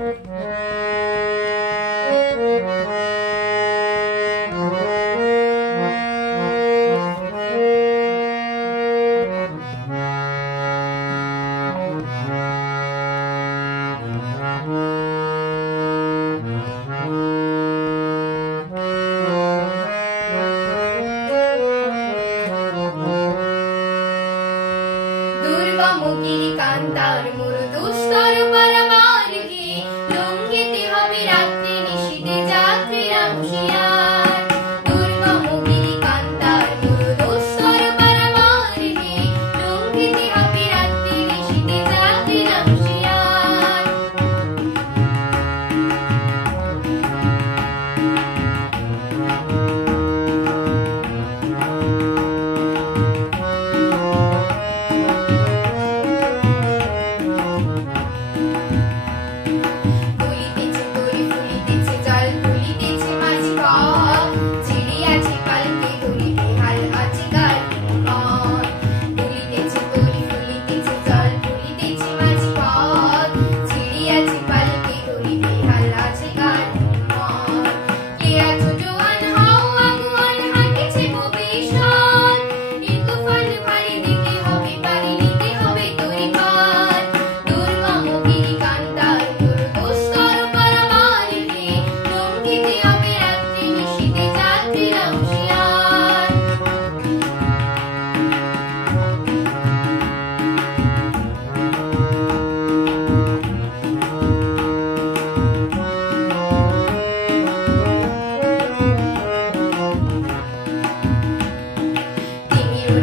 দুর্গমুখী কান্তার মরুদুস্তর পারাবারকে লঙ্ঘিতে হবে রাত্রি নিশীথে যাত্রীরা হুঁশিয়ার। দুর্গমুখী কান্তার মরুদুস্তর পারাবারকে লঙ্ঘিতে হবে রাত্রি নিশীথে যাত্রীরা হুঁশিয়ার।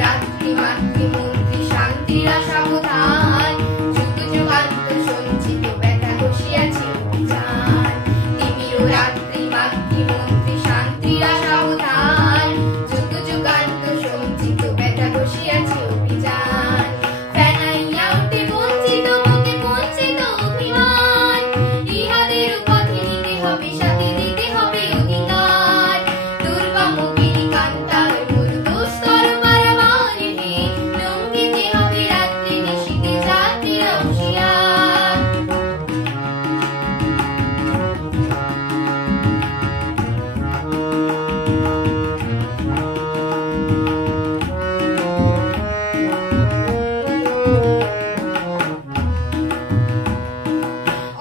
রাত্রি মাতৃমন্ত্রী শান্তিরা সাবধান, যুগ যুগান্ত সঞ্চিত ব্যথা ঘষিয়াছে অভিযান। তিমিরও রাত্রি মাতৃমন্ত্রী শান্তিরা সাবধান, যুগ যুগান্ত সঞ্চিত ব্যথা ঘষিয়াছে অভিযান। ফেনাইয়া উঠে বঞ্চিত মুখে বঞ্চিত অভিমান, ইহাদের পথে নিতে হবে সাথে দিতে হবে অধিকার। দুর্গমুখী কান্তার মরুদুস্তর লঙ্ঘিতে হবে রাত্রি নিশীথে যাত্রীরা হুঁশিয়ার।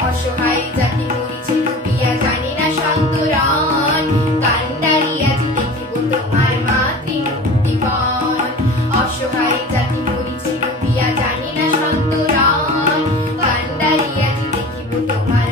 অসহায় জাতি মরিছে ডুবিয়া জানি না সন্তরণ, কান্ডারি আজি দেখিব তোমার মাতৃমূর্তিবন। অসহায় জাতি মরিছে ডুবিয়া জানি না সন্তরণ, কান্ডারি আজি দেখিব তোমার